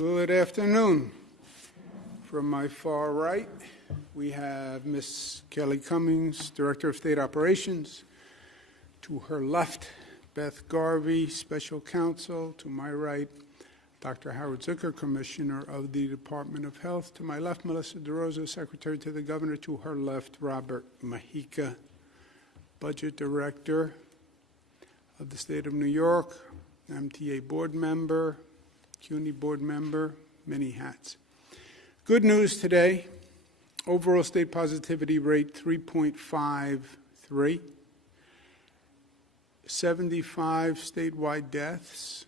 Good afternoon. From my far right, we have Ms. Kelly Cummings, Director of State Operations. To her left, Beth Garvey, Special Counsel. To my right, Dr. Howard Zucker, Commissioner of the Department of Health. To my left, Melissa DeRosa, Secretary to the Governor. To her left, Robert Mahika, Budget Director of the State of New York, MTA Board Member, CUNY Board Member, many hats. Good news today, overall state positivity rate 3.53, 75 statewide deaths.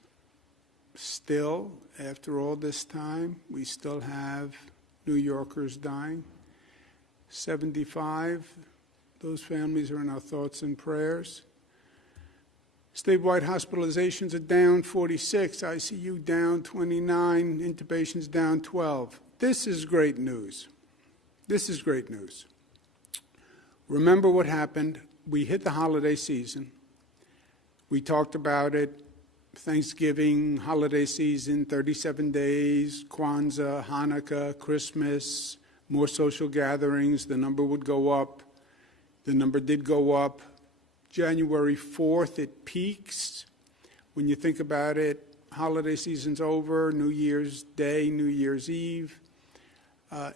Still, after all this time, we still have New Yorkers dying. 75, those families are in our thoughts and prayers. Statewide hospitalizations are down 46, ICU down 29, intubations down 12. This is great news. This is great news. Remember what happened. We hit the holiday season. We talked about it. Thanksgiving, holiday season, 37 days, Kwanzaa, Hanukkah, Christmas, more social gatherings. The number would go up. The number did go up. January 4th, it peaks. When you think about it, holiday season's over, New Year's Day, New Year's Eve.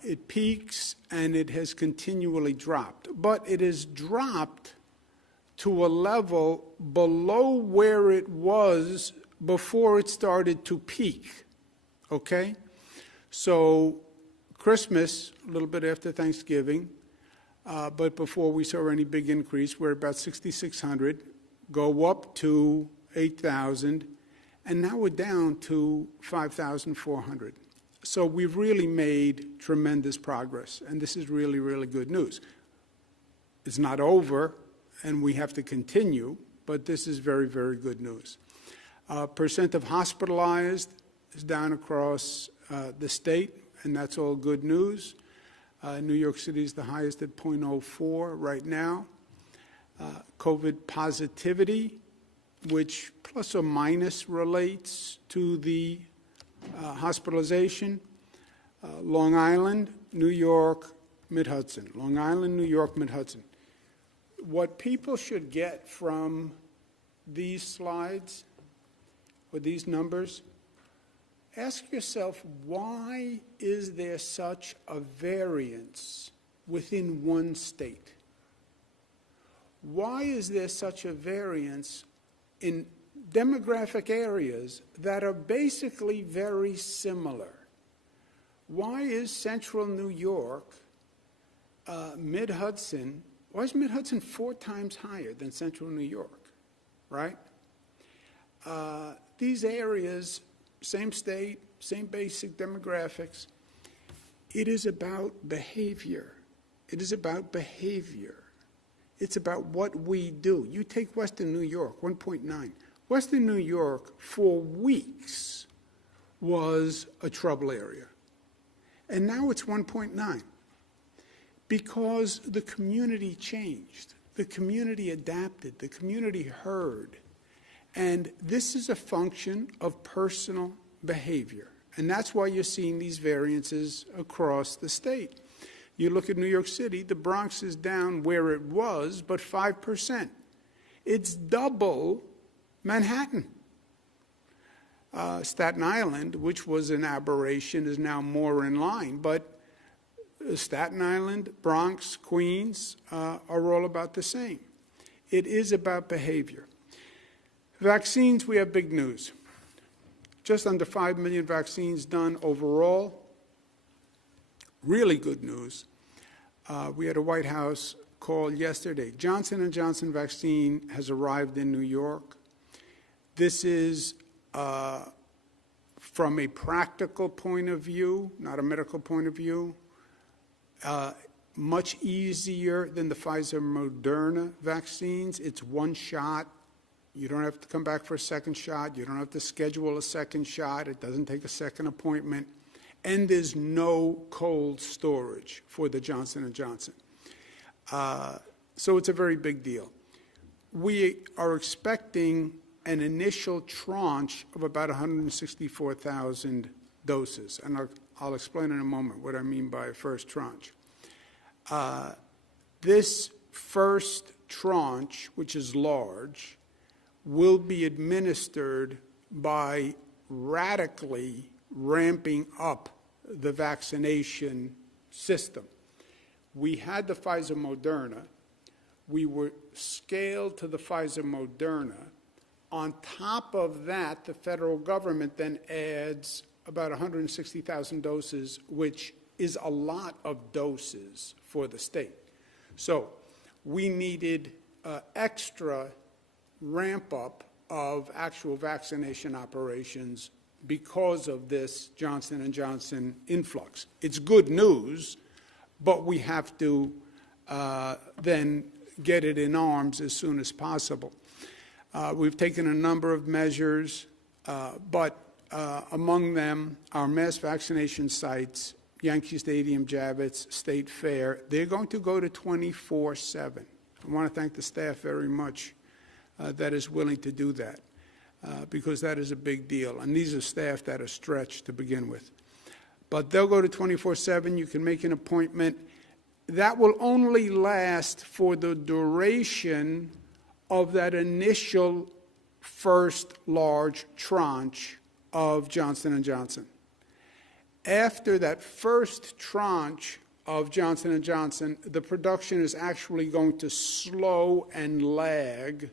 It peaks, and it has continually dropped. But it has dropped to a level below where it was before it started to peak, okay? So Christmas, a little bit after Thanksgiving, but before we saw any big increase, we're about 6,600, go up to 8,000, and now we're down to 5,400. So we've really made tremendous progress, and this is really, really good news. It's not over, and we have to continue, but this is very, very good news. Percent of hospitalized is down across the state, and that's all good news. New York City is the highest at 0.04 right now. COVID positivity, which plus or minus relates to the hospitalization. Long Island, New York, Mid-Hudson. Long Island, New York, Mid-Hudson. What people should get from these slides or these numbers, ask yourself, why is there such a variance within one state? Why is there such a variance in demographic areas that are basically very similar? Why is central New York, Mid-Hudson, why is Mid-Hudson 4 times higher than central New York, right? These areas, same state, same basic demographics. It is about behavior. It is about behavior. It's about what we do. You take Western New York, 1.9. Western New York, for weeks, was a trouble area. And now it's 1.9 because the community changed. The community adapted. The community heard. And this is a function of personal behavior. And that's why you're seeing these variances across the state. You look at New York City, the Bronx is down where it was, but 5%. It's double Manhattan. Staten Island, which was an aberration, is now more in line. But Staten Island, Bronx, Queens are all about the same. It is about behavior. Vaccines, we have big news. Just under 5 million vaccines done overall. Really good news. We had a White House call yesterday. Johnson & Johnson vaccine has arrived in New York. This is, from a practical point of view, not a medical point of view, much easier than the Pfizer-Moderna vaccines. It's one shot. You don't have to come back for a second shot. You don't have to schedule a second shot. It doesn't take a second appointment. And there's no cold storage for the Johnson & Johnson. So it's a very big deal. We are expecting an initial tranche of about 164,000 doses, and I'll explain in a moment what I mean by first tranche. This first tranche, which is large, will be administered by radically ramping up the vaccination system. We had the Pfizer-Moderna. We were scaled to the Pfizer-Moderna. On top of that, the federal government then adds about 160,000 doses, which is a lot of doses for the state. So we needed extra ramp-up of actual vaccination operations because of this Johnson & Johnson influx. It's good news, but we have to then get it in arms as soon as possible. We've taken a number of measures, but among them, our mass vaccination sites, Yankee Stadium, Javits, State Fair, they're going to go to 24/7. I want to thank the staff very much that is willing to do that, because that is a big deal. And these are staff that are stretched to begin with. But they'll go to 24/7. You can make an appointment. That will only last for the duration of that initial first large tranche of Johnson & Johnson. After that first tranche of Johnson & Johnson, the production is actually going to slow and lag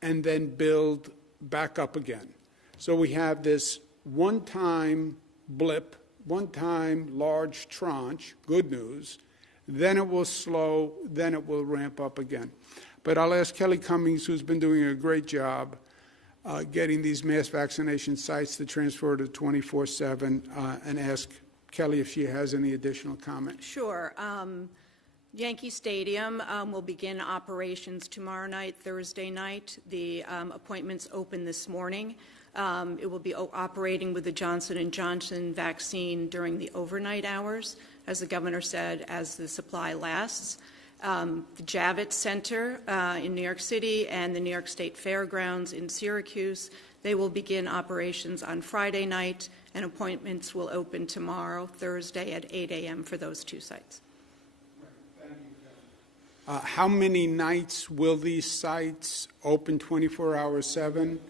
and then build back up again. So we have this one-time blip, one-time large tranche, good news, then it will slow, then it will ramp up again. But I'll ask Kelly Cummings, who's been doing a great job getting these mass vaccination sites to transfer to 24/7, and ask Kelly if she has any additional comment. Sure. Yankee Stadium will begin operations tomorrow night, Thursday night. The appointments open this morning. It will be operating with the Johnson & Johnson vaccine during the overnight hours, as the governor said, as the supply lasts. The Javits Center in New York City and the New York State Fairgrounds in Syracuse, they will begin operations on Friday night, and appointments will open tomorrow, Thursday at 8 a.m. for those two sites. Thank you. How many nights will these sites open 24 hours 7?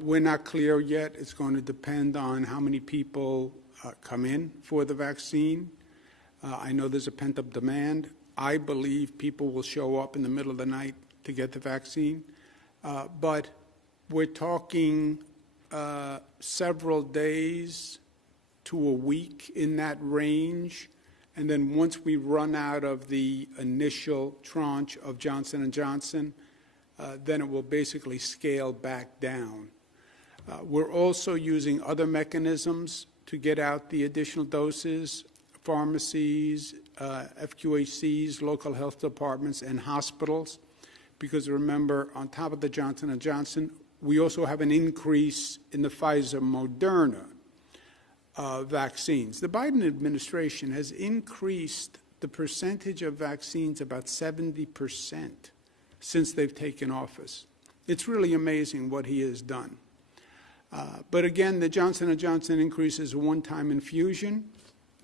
We're not clear yet. It's going to depend on how many people come in for the vaccine. I know there's a pent-up demand. I believe people will show up in the middle of the night to get the vaccine. But we're talking several days to a week in that range. And then once we run out of the initial tranche of Johnson & Johnson, then it will basically scale back down. We're also using other mechanisms to get out the additional doses, pharmacies, FQHCs, local health departments, and hospitals, because remember, on top of the Johnson & Johnson, we also have an increase in the Pfizer-Moderna vaccines. The Biden administration has increased the percentage of vaccines about 70% since they've taken office. It's really amazing what he has done. But again, the Johnson & Johnson increase is a one-time infusion,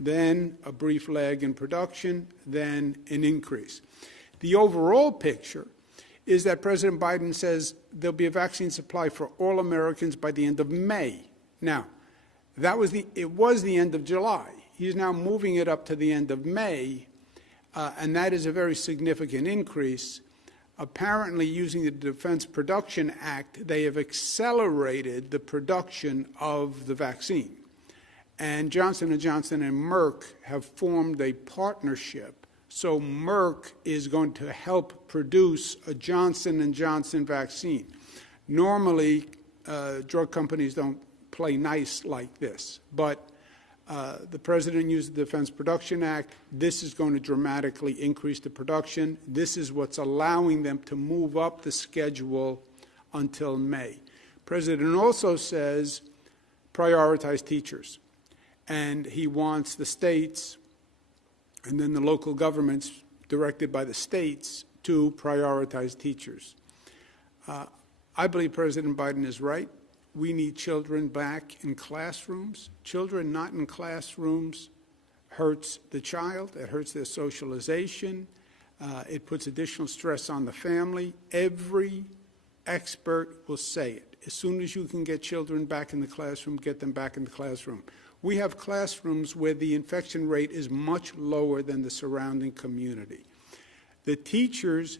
then a brief lag in production, then an increase. The overall picture is that President Biden says there'll be a vaccine supply for all Americans by the end of May. Now, it was the end of July. He's now moving it up to the end of May, and that is a very significant increase. Apparently, using the Defense Production Act, they have accelerated the production of the vaccine. And Johnson & Johnson and Merck have formed a partnership. So Merck is going to help produce a Johnson & Johnson vaccine. Normally, drug companies don't play nice like this. But the president used the Defense Production Act. This is going to dramatically increase the production. This is what's allowing them to move up the schedule until May. The president also says prioritize teachers. And he wants the states and then the local governments directed by the states to prioritize teachers. I believe President Biden is right. we need children back in classrooms. Children not in classrooms hurts the child. It hurts their socialization. It puts additional stress on the family. Every expert will say it. As soon as you can get children back in the classroom, get them back in the classroom. We have classrooms where the infection rate is much lower than the surrounding community. The teachers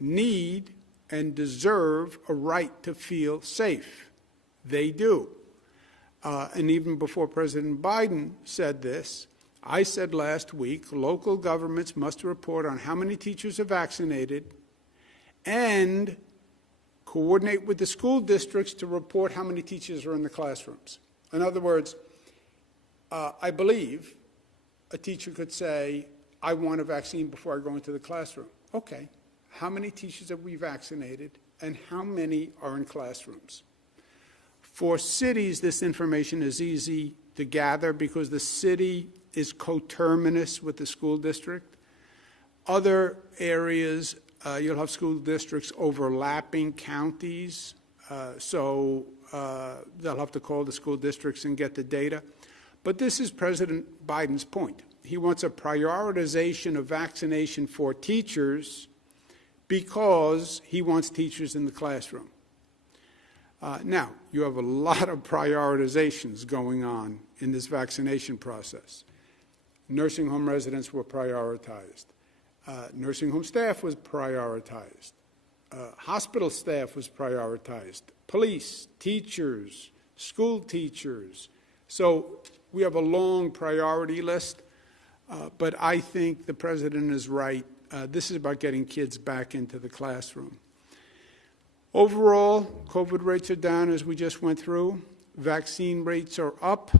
need and deserve a right to feel safe. They do. And even before President Biden said this, I said last week, local governments must report on how many teachers are vaccinated and coordinate with the school districts to report how many teachers are in the classrooms. In other words, I believe a teacher could say, I want a vaccine before I go into the classroom. Okay, how many teachers have we vaccinated and how many are in classrooms? For cities, this information is easy to gather because the city is coterminous with the school district. Other areas, you'll have school districts overlapping counties, so they'll have to call the school districts and get the data. But this is President Biden's point. He wants a prioritization of vaccination for teachers because he wants teachers in the classroom. Now, you have a lot of prioritizations going on in this vaccination process. Nursing home residents were prioritized. Nursing home staff was prioritized. Hospital staff was prioritized. Police, teachers, school teachers. So we have a long priority list, but I think the president is right. This is about getting kids back into the classroom. Overall, COVID rates are down as we just went through. Vaccine rates are up,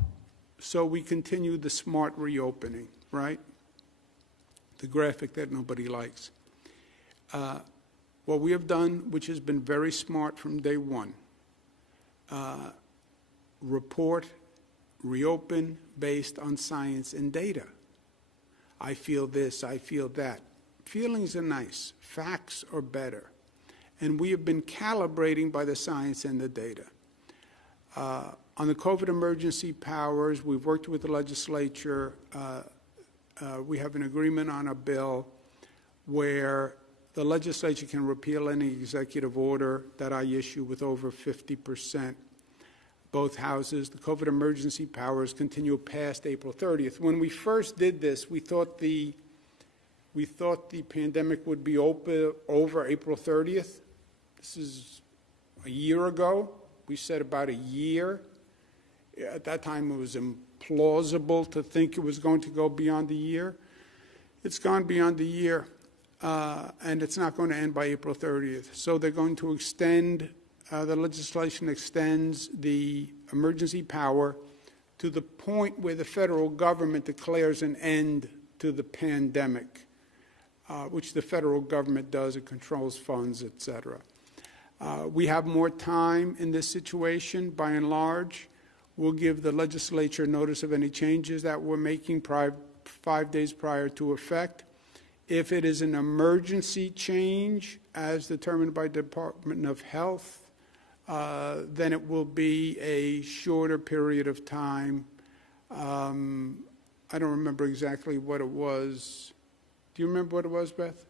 so we continue the smart reopening, right? The graphic that nobody likes. What we have done, which has been very smart from day one, report, reopen based on science and data. I feel this, I feel that. Feelings are nice, facts are better. And we have been calibrating by the science and the data. On the COVID emergency powers, we've worked with the legislature. We have an agreement on a bill where the legislature can repeal any executive order that I issue with over 50%. Both houses, the COVID emergency powers continue past April 30th. When we first did this, we thought the pandemic would be over April 30th. This is a year ago. We said about a year. At that time, it was implausible to think it was going to go beyond a year. It's gone beyond a year, and it's not going to end by April 30th. So they're going to extend, the legislation extends the emergency power to the point where the federal government declares an end to the pandemic, which the federal government does. It controls funds, et cetera. We have more time in this situation, by and large. We'll give the legislature notice of any changes that we're making 5 days prior to effect. If it is an emergency change, as determined by the Department of Health, then it will be a shorter period of time. I don't remember exactly what it was. Do you remember what it was, Beth?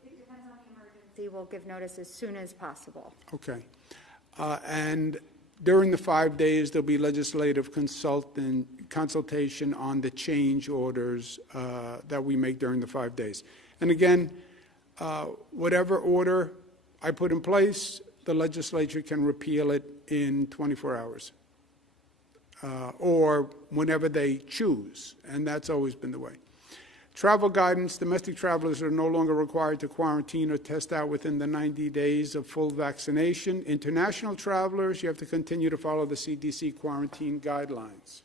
Will give notice as soon as possible. Okay. And during the 5 days, there'll be legislative consultation on the change orders that we make during the 5 days. And again, whatever order I put in place, the legislature can repeal it in 24 hours or whenever they choose, and that's always been the way. Travel guidance, domestic travelers are no longer required to quarantine or test out within the 90 days of full vaccination. International travelers, you have to continue to follow the CDC quarantine guidelines.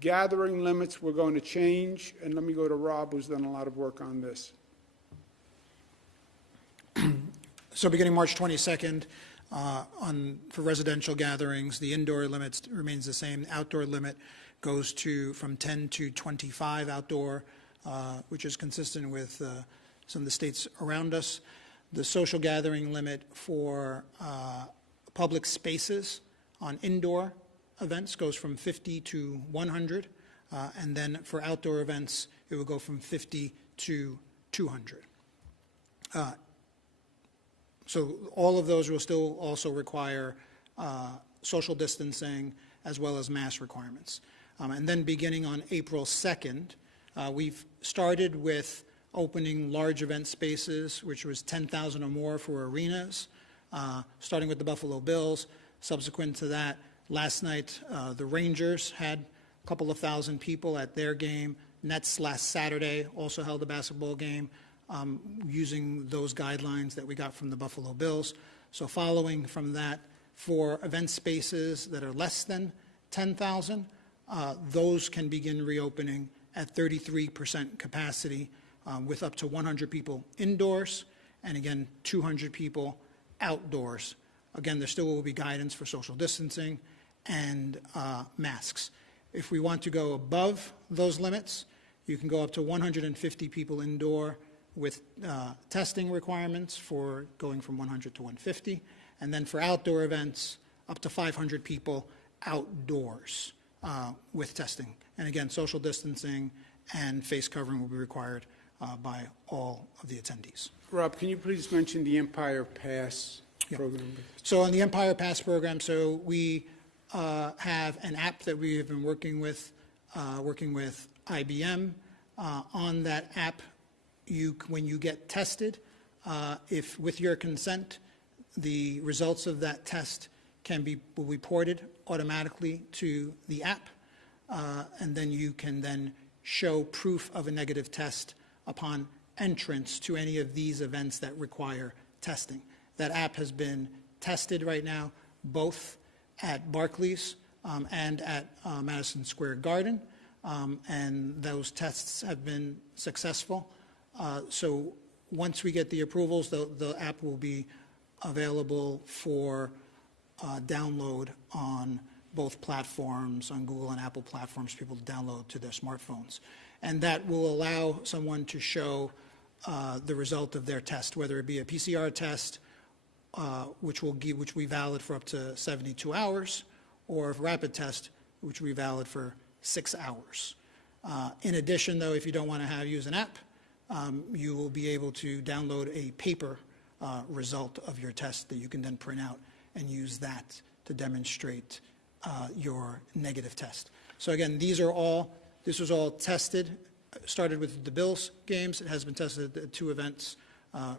Gathering limits, we're going to change, and let me go to Rob, who's done a lot of work on this. So beginning March 22nd, for residential gatherings, the indoor limit remains the same. The outdoor limit goes from 10 to 25 outdoor, which is consistent with some of the states around us. The social gathering limit for public spaces on indoor events goes from 50 to 100, and then for outdoor events, it will go from 50 to 200. So all of those will still also require social distancing as well as mask requirements. And then beginning on April 2nd, we've started with opening large event spaces, which was 10,000 or more for arenas, starting with the Buffalo Bills. Subsequent to that, last night, the Rangers had a couple of thousand people at their game. Nets last Saturday also held a basketball game using those guidelines that we got from the Buffalo Bills. So following from that, for event spaces that are less than 10,000, those can begin reopening at 33% capacity with up to 100 people indoors and, again, 200 people outdoors. Again, there still will be guidance for social distancing and masks. If we want to go above those limits, you can go up to 150 people indoor with testing requirements for going from 100 to 150, and then for outdoor events, up to 500 people outdoors with testing. And again, social distancing and face covering will be required by all of the attendees. Rob, can you please mention the Empire Pass program? So on the Empire Pass program, so we have an app that we have been working with IBM. On that app, when you get tested, if with your consent, the results of that test will be ported automatically to the app, and then you can then show proof of a negative test upon entrance to any of these events that require testing. That app has been tested right now, both at Barclays and at Madison Square Garden, and those tests have been successful. So once we get the approvals, the app will be available for download on both platforms, on Google and Apple platforms, for people to download to their smartphones. And that will allow someone to show the result of their test, whether it be a PCR test, which will be valid for up to 72 hours, or a rapid test, which will be valid for 6 hours. In addition, though, if you don't want to use an app, you will be able to download a paper result of your test that you can then print out and use that to demonstrate your negative test. So again, this was all tested, started with the Bills games. It has been tested at 2 events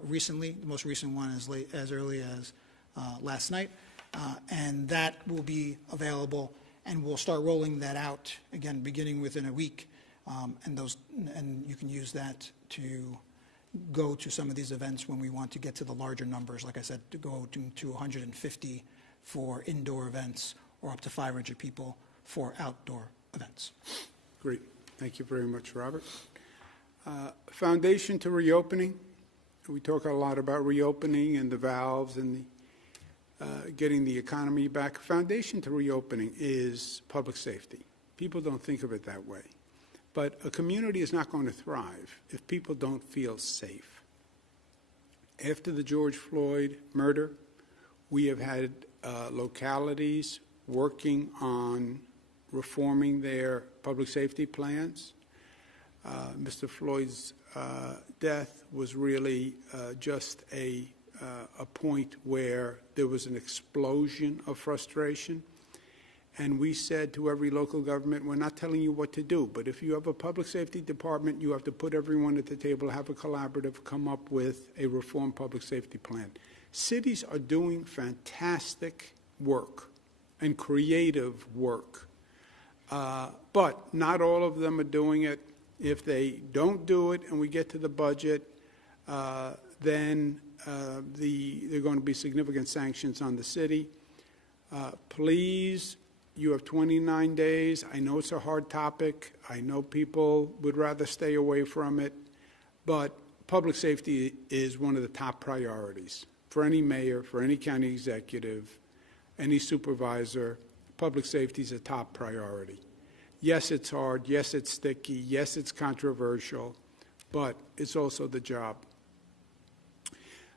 recently. The most recent one as early as last night. And that will be available, and we'll start rolling that out, again, beginning within a week. And you can use that to go to some of these events when we want to get to the larger numbers, like I said, to go to 150 for indoor events or up to 500 people for outdoor events. Great. Thank you very much, Robert. Foundation to reopening. We talk a lot about reopening and the valves and getting the economy back. Foundation to reopening is public safety. People don't think of it that way. But a community is not going to thrive if people don't feel safe. After the George Floyd murder, we have had localities working on reforming their public safety plans. Mr. Floyd's death was really just a point where there was an explosion of frustration. And we said to every local government, we're not telling you what to do, but if you have a public safety department, you have to put everyone at the table, have a collaborative, come up with a reformed public safety plan. Cities are doing fantastic work and creative work, but not all of them are doing it. If they don't do it and we get to the budget, then there are going to be significant sanctions on the city. Please, you have 29 days. I know it's a hard topic. I know people would rather stay away from it, but public safety is one of the top priorities for any mayor, for any county executive, any supervisor. Public safety is a top priority. Yes, it's hard. Yes, it's sticky. Yes, it's controversial, but it's also the job.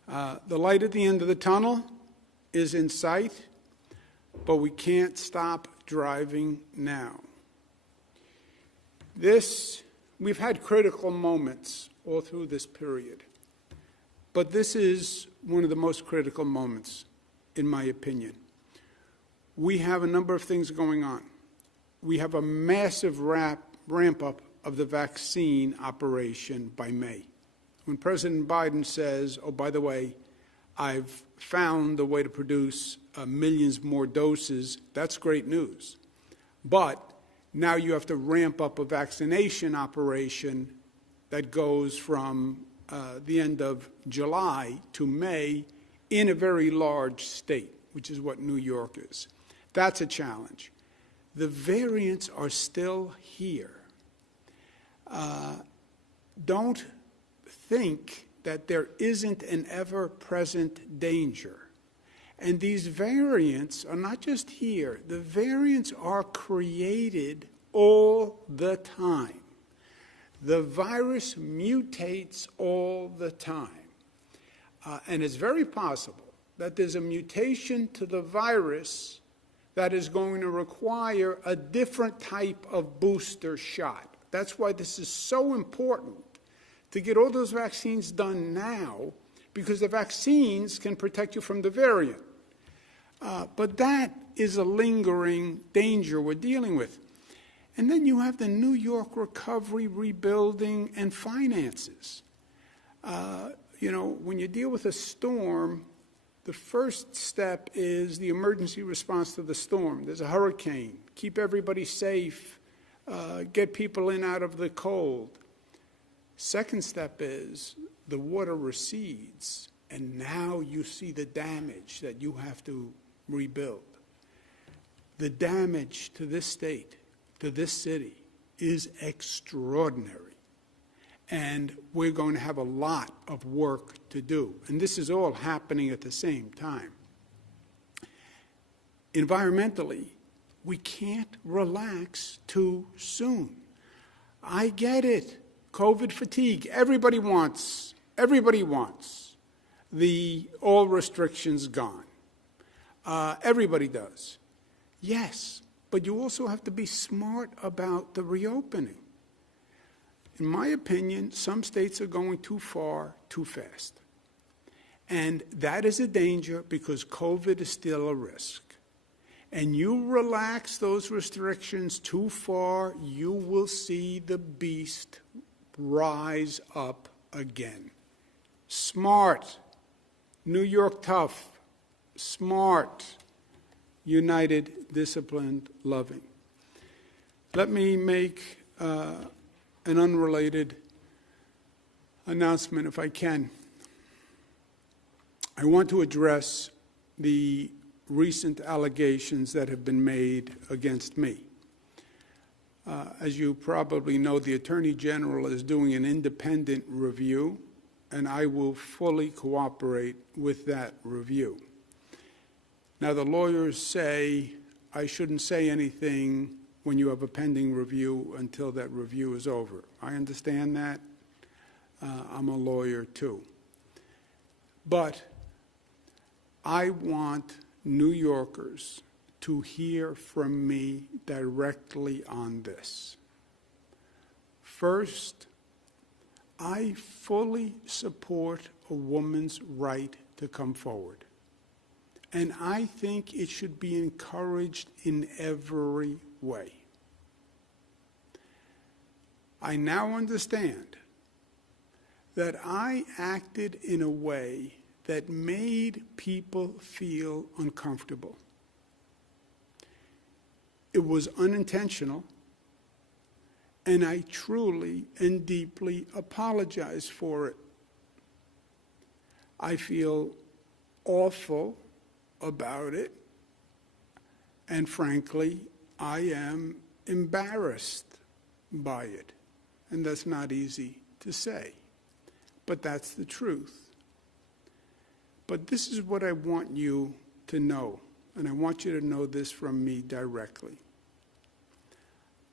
The light at the end of the tunnel is in sight. but we can't stop driving now. We've had critical moments all through this period, but this is one of the most critical moments, in my opinion. We have a number of things going on. We have a massive ramp-up of the vaccine operation by May. When President Biden says, oh, by the way, I've found a way to produce millions more doses, that's great news. But now you have to ramp up a vaccination operation that goes from the end of July to May in a very large state, which is what New York is. That's a challenge. The variants are still here. Don't think that there isn't an ever-present danger. And these variants are not just here. The variants are created all the time. The virus mutates all the time. And it's very possible that there's a mutation to the virus that is going to require a different type of booster shot. That's why this is so important to get all those vaccines done now, because the vaccines can protect you from the variant. But that is a lingering danger we're dealing with. And then you have the New York recovery, rebuilding, and finances. When you deal with a storm, the first step is the emergency response to the storm. There's a hurricane. Keep everybody safe. Get people in out of the cold. Second step is the water recedes, and now you see the damage that you have to rebuild. The damage to this state, to this city, is extraordinary. And we're going to have a lot of work to do. And this is all happening at the same time. Environmentally, we can't relax too soon. I get it. COVID fatigue. Everybody wants all restrictions gone. Everybody does. Yes, but you also have to be smart about the reopening. In my opinion, some states are going too far, too fast. And that is a danger because COVID is still a risk. And you relax those restrictions too far, you will see the beast rise up again. Smart, New York tough, smart, united, disciplined, loving. Let me make an unrelated announcement, if I can. I want to address the recent allegations that have been made against me. As you probably know, the Attorney General is doing an independent review, and I will fully cooperate with that review. Now, the lawyers say I shouldn't say anything when you have a pending review until that review is over. I understand that. I'm a lawyer, too. But I want New Yorkers to hear from me directly on this. First, I fully support a woman's right to come forward. And I think it should be encouraged in every way. I now understand that I acted in a way that made people feel uncomfortable. It was unintentional, and I truly and deeply apologize for it. I feel awful about it, and frankly, I am embarrassed by it. And that's not easy to say, but that's the truth. But this is what I want you to know, and I want you to know this from me directly.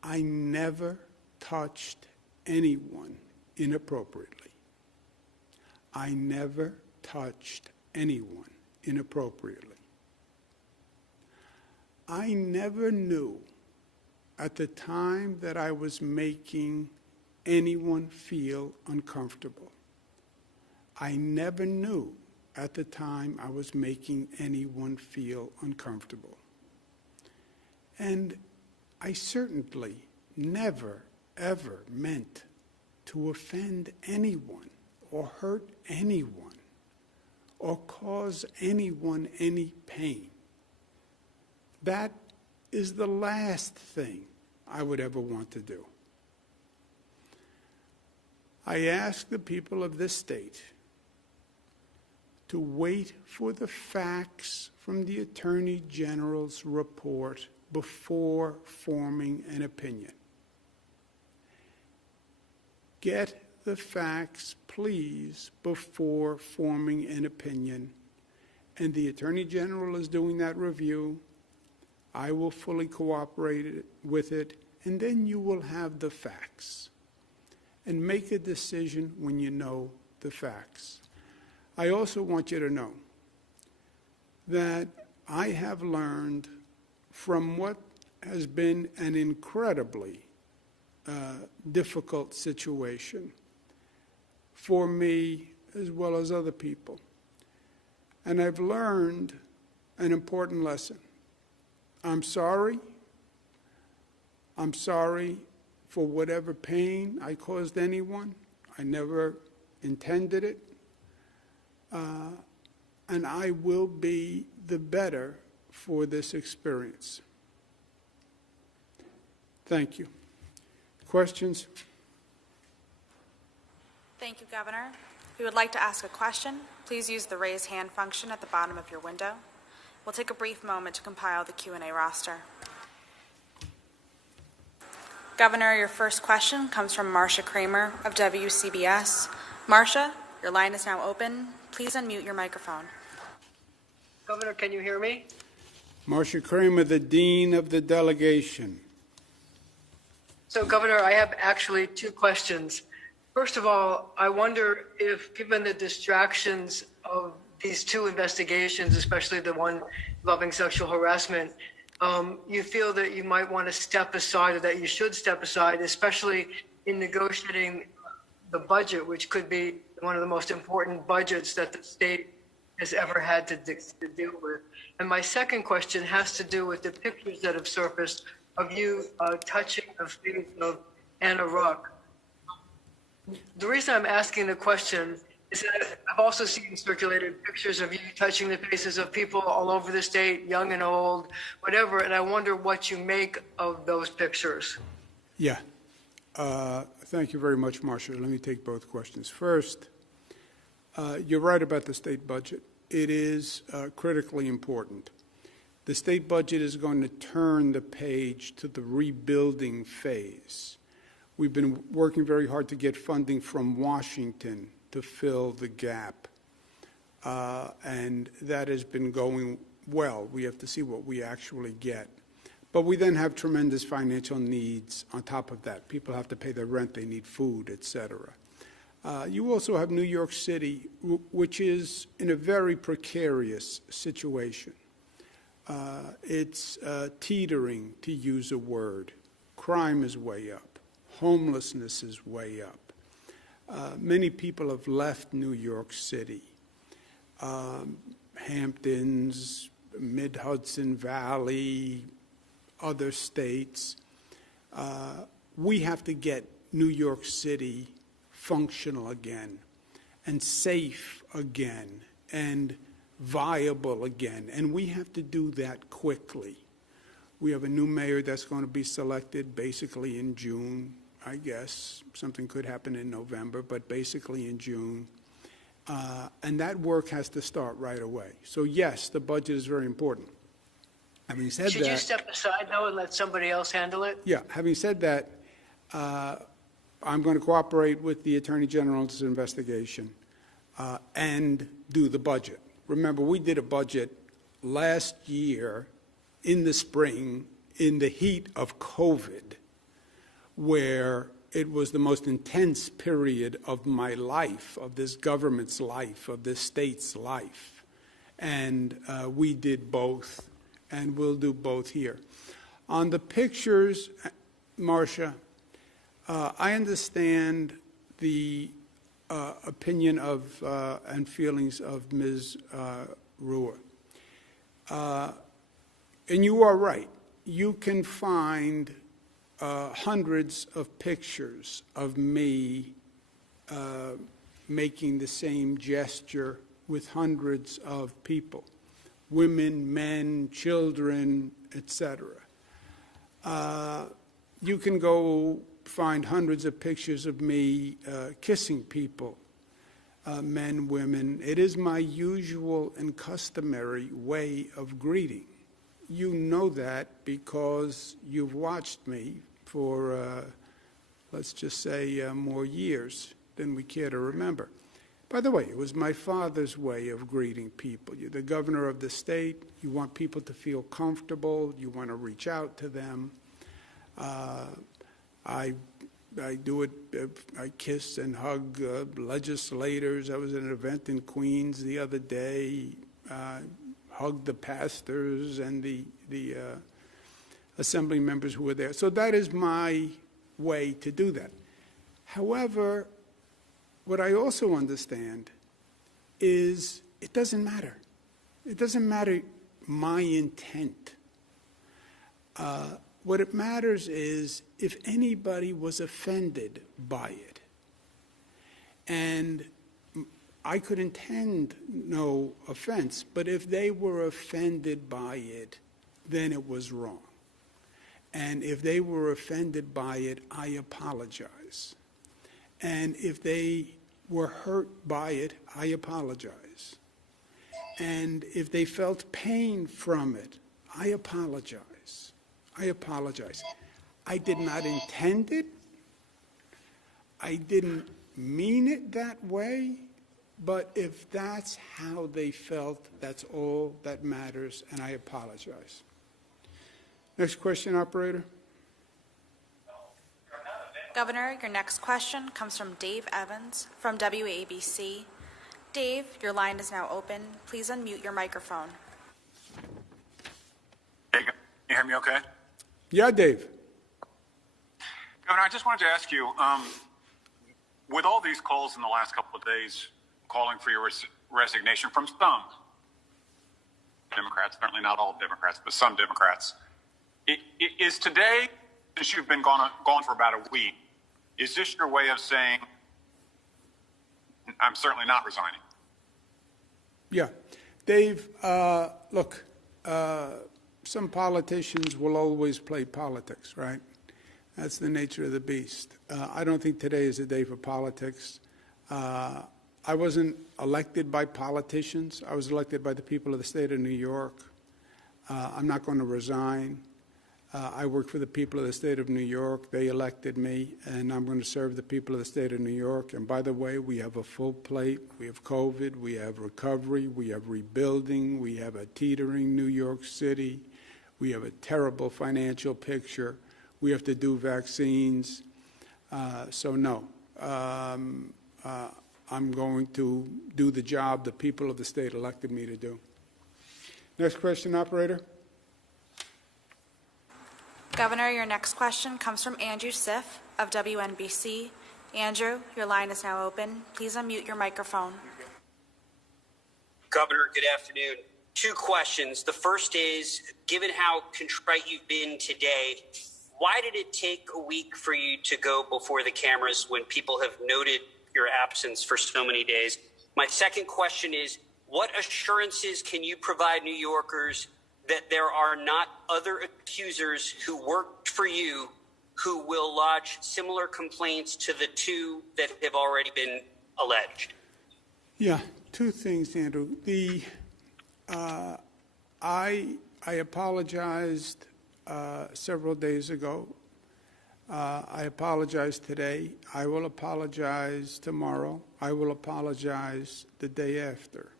I never touched anyone inappropriately. I never touched anyone inappropriately. I never knew at the time that I was making anyone feel uncomfortable. I never knew at the time I was making anyone feel uncomfortable. And I certainly never, ever meant to offend anyone or hurt anyone or cause anyone any pain. That is the last thing I would ever want to do. I ask the people of this state to wait for the facts from the Attorney General's report before forming an opinion. Get the facts, please, before forming an opinion. And the Attorney General is doing that review. I will fully cooperate with it, and then you will have the facts. And make a decision when you know the facts. I also want you to know that I have learned from what has been an incredibly difficult situation for me as well as other people. And I've learned an important lesson. I'm sorry. I'm sorry for whatever pain I caused anyone. I never intended it. And I will be the better for this experience. Thank you. Questions? Thank you, Governor. If you would like to ask a question, please use the raise hand function at the bottom of your window. We'll take a brief moment to compile the Q&A roster. Governor, your first question comes from Marcia Kramer of WCBS. Marcia, your line is now open. Please unmute your microphone. Governor, can you hear me? Marcia Kramer, the Dean of the Delegation. So, Governor, I have actually two questions. First of all, I wonder if, given the distractions of these two investigations, especially the one involving sexual harassment, you feel that you might want to step aside, or that you should step aside, especially in negotiating the budget, which could be one of the most important budgets that the state has ever had to deal with. And my second question has to do with the pictures that have surfaced of you touching the face of Anna Ruck. The reason I'm asking the question is that I've also seen circulated pictures of you touching the faces of people all over the state, young and old, whatever, and I wonder what you make of those pictures. Yeah. Thank you very much, Marcia. Let me take both questions. First, you're right about the state budget. It is critically important. The state budget is going to turn the page to the rebuilding phase. We've been working very hard to get funding from Washington to fill the gap, and that has been going well. We have to see what we actually get. But we then have tremendous financial needs on top of that. People have to pay their rent, they need food, et cetera. You also have New York City, which is in a very precarious situation. It's teetering, to use a word. Crime is way up. Homelessness is way up. Many people have left New York City. Hamptons, Mid-Hudson Valley, other states. We have to get New York City functional again and safe again and viable again, and we have to do that quickly. We have a new mayor that's going to be selected basically in June, I guess. Something could happen in November, but basically in June. And that work has to start right away. So yes, the budget is very important. Having said Should you step aside, though, and let somebody else handle it? Yeah, having said that, I'm going to cooperate with the Attorney General's investigation and do the budget. Remember, we did a budget last year in the spring in the heat of COVID, where it was the most intense period of my life, of this government's life, of this state's life. And we did both. and we'll do both here. On the pictures, Marcia, I understand the opinion of and feelings of Ms. Ruhr. And you are right. You can find hundreds of pictures of me making the same gesture with hundreds of people, women, men, children, etc. You can go find hundreds of pictures of me kissing people, men, women. It is my usual and customary way of greeting. You know that because you've watched me for, let's just say, more years than we care to remember. By the way, it was my father's way of greeting people. You're the governor of the state. You want people to feel comfortable. You want to reach out to them. I do it. I kiss and hug legislators. I was at an event in Queens the other day. Hugged the pastors and the assembly members who were there. So that is my way to do that. However, what I also understand is it doesn't matter. It doesn't matter my intent. What it matters is if anybody was offended by it. And I could intend no offense, but if they were offended by it, then it was wrong. And if they were offended by it, I apologize. And if they were hurt by it, I apologize. And if they felt pain from it, I apologize. I apologize. I did not intend it. I didn't mean it that way. But if that's how they felt, that's all that matters, and I apologize. Next question, operator. Governor, your next question comes from Dave Evans from WABC. Dave, your line is now open. Please unmute your microphone. Hey, can you hear me okay? Yeah, Dave. Governor, I just wanted to ask you, with all these calls in the last couple of days calling for your resignation from some Democrats, certainly not all Democrats, but some Democrats, is today, since you've been gone for about a week, is this your way of saying, I'm certainly not resigning? Yeah. Dave, look, some politicians will always play politics, right? That's the nature of the beast. I don't think today is a day for politics. I wasn't elected by politicians. I was elected by the people of the state of New York. I'm not going to resign. I work for the people of the state of New York. They elected me, and I'm going to serve the people of the state of New York. And by the way, we have a full plate. We have COVID. We have recovery. We have rebuilding. We have a teetering New York City. We have a terrible financial picture. We have to do vaccines. So no. I'm going to do the job the people of the state elected me to do. Next question, operator. Governor, your next question comes from Andrew Siff of WNBC. Andrew, your line is now open. Please unmute your microphone. Governor, good afternoon. Two questions. The first is, given how contrite you've been today, why did it take a week for you to go before the cameras when people have noted your absence for so many days? My second question is, what assurances can you provide New Yorkers that there are not other accusers who worked for you who will lodge similar complaints to the two that have already been alleged? Yeah, two things, Andrew. I apologized several days ago. I apologize today. I will apologize tomorrow. I will apologize the day after.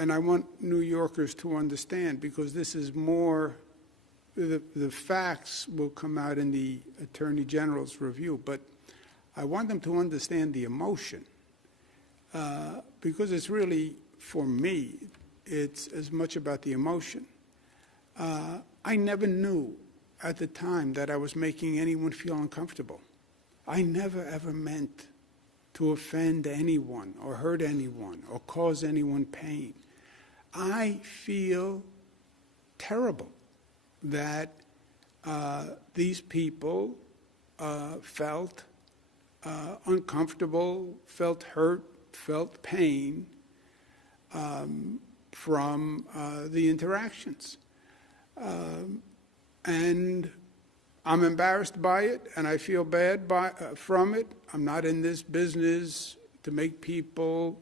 And I want New Yorkers to understand, because this is more, the facts will come out in the Attorney General's review, but I want them to understand the emotion, because it's really, for me, it's as much about the emotion. I never knew at the time that I was making anyone feel uncomfortable. I never ever meant to offend anyone or hurt anyone or cause anyone pain. I feel terrible that these people felt uncomfortable, felt hurt, felt pain from the interactions. And I'm embarrassed by it, and I feel bad from it. I'm not in this business to make people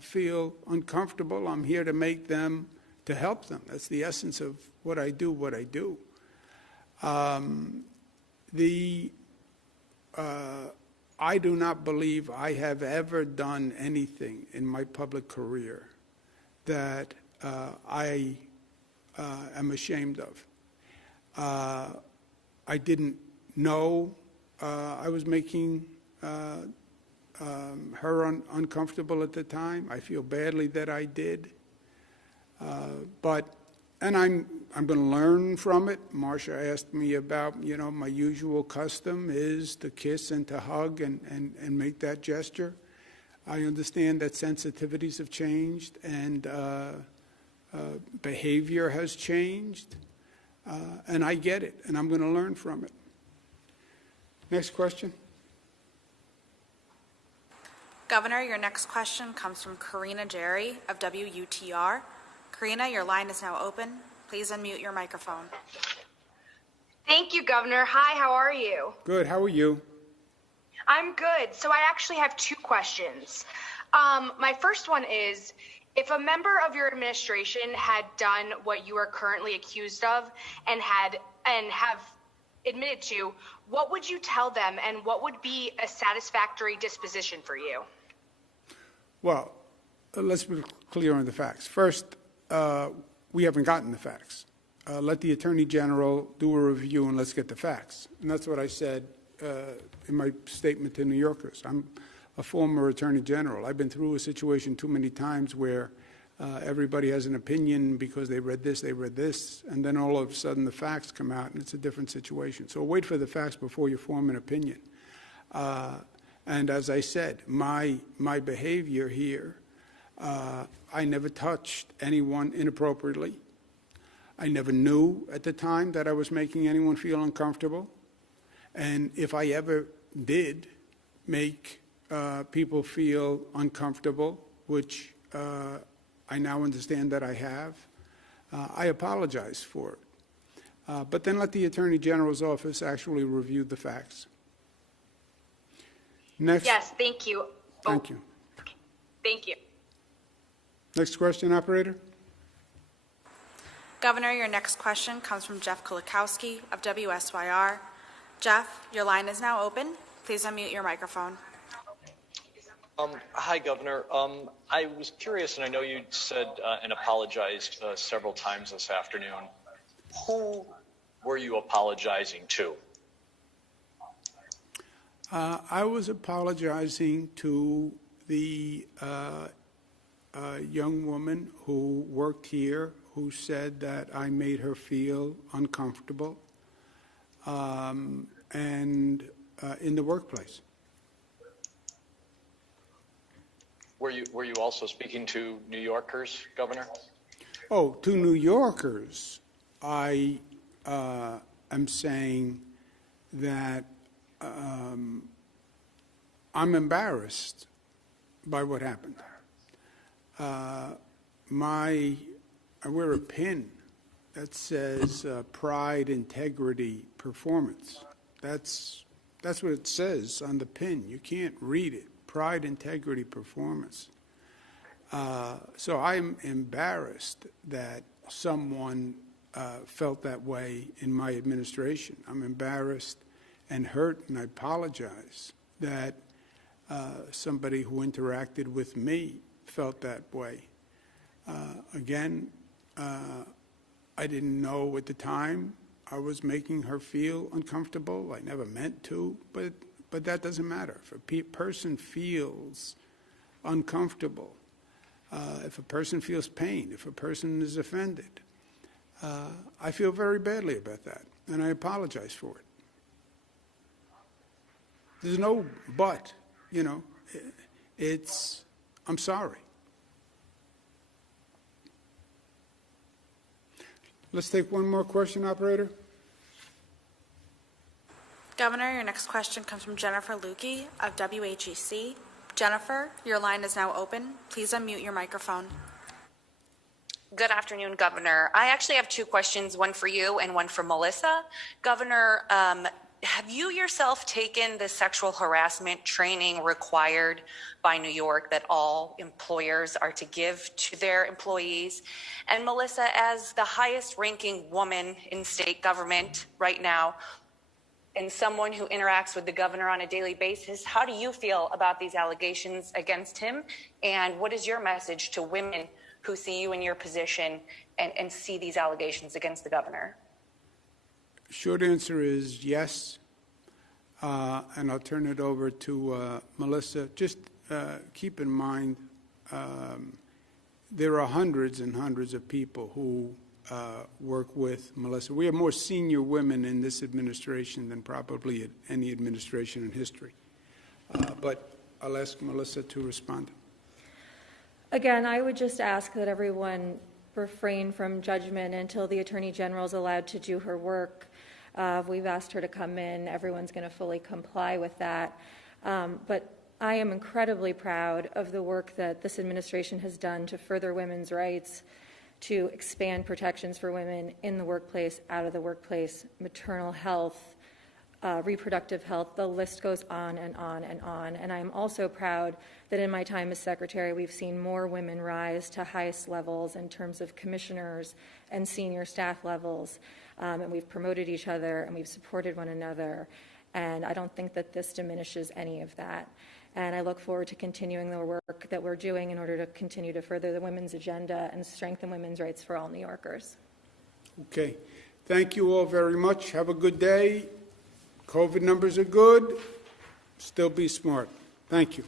feel uncomfortable. I'm here to make them, to help them. That's the essence of what I do. I do not believe I have ever done anything in my public career that I am ashamed of. I didn't know I was making her uncomfortable at the time. I feel badly that I did. And I'm going to learn from it. Marcia asked me about, my usual custom is to kiss and to hug and make that gesture. I understand that sensitivities have changed and behavior has changed. And I get it, and I'm going to learn from it. Next question. Governor, your next question comes from Karina Jerry of WUTR. Karina, your line is now open. Please unmute your microphone. Thank you, Governor. Hi, how are you? Good. How are you? I'm good. So I actually have two questions. My first one is, if a member of your administration had done what you are currently accused of and have admitted to, what would you tell them, and what would be a satisfactory disposition for you? Well, let's be clear on the facts. First, we haven't gotten the facts. Let the Attorney General do a review and let's get the facts. And that's what I said in my statement to New Yorkers. I'm a former Attorney General. I've been through a situation too many times where everybody has an opinion because they read this, and then all of a sudden the facts come out and it's a different situation. So wait for the facts before you form an opinion. And as I said, my behavior here, I never touched anyone inappropriately. I never knew at the time that I was making anyone feel uncomfortable. And if I ever did make people feel uncomfortable, which I now understand that I have, I apologize for it. But then let the Attorney General's office actually review the facts. Next. Yes, thank you. Thank you. Okay. Thank you. Next question, operator. Governor, your next question comes from Jeff Kulikowski of WSYR. Jeff, your line is now open. Please unmute your microphone. Hi, Governor. I was curious, and I know you said and apologized several times this afternoon. Who were you apologizing to? I was apologizing to the young woman who worked here, who said that I made her feel uncomfortable, and in the workplace. Were you also speaking to New Yorkers, Governor? Oh, to New Yorkers, I am saying that I'm embarrassed by what happened. I wear a pin that says pride, integrity, performance. That's what it says on the pin. You can't read it. Pride, integrity, performance. So I'm embarrassed that someone felt that way in my administration. I'm embarrassed and hurt, and I apologize that somebody who interacted with me felt that way. Again, I didn't know at the time I was making her feel uncomfortable. I never meant to, but that doesn't matter. If a person feels uncomfortable, if a person feels pain, if a person is offended. I feel very badly about that, and I apologize for it. There's no but, you know. I'm sorry. Let's take one more question, operator. Governor, your next question comes from Jennifer Lukey of WHEC. Jennifer, your line is now open. Please unmute your microphone. Good afternoon, Governor. I actually have two questions, one for you and one for Melissa. Governor, have you yourself taken the sexual harassment training required by New York that all employers are to give to their employees? And Melissa, as the highest ranking woman in state government right now, and someone who interacts with the governor on a daily basis, how do you feel about these allegations against him? And what is your message to women who see you in your position and see these allegations against the governor? Short answer is yes, and I'll turn it over to Melissa. Just keep in mind there are hundreds and hundreds of people who work with Melissa. We have more senior women in this administration than probably any administration in history. But I'll ask Melissa to respond. Again, I would just ask that everyone refrain from judgment until the Attorney General is allowed to do her work. We've asked her to come in. Everyone's going to fully comply with that. But I am incredibly proud of the work that this administration has done to further women's rights, to expand protections for women in the workplace, out of the workplace, maternal health, reproductive health. The list goes on and on and on. And I'm also proud that in my time as secretary, we've seen more women rise to highest levels in terms of commissioners and senior staff levels. And we've promoted each other and we've supported one another. And I don't think that this diminishes any of that. And I look forward to continuing the work that we're doing in order to continue to further the women's agenda and strengthen women's rights for all New Yorkers. Okay. Thank you all very much. Have a good day. COVID numbers are good. Still be smart. Thank you.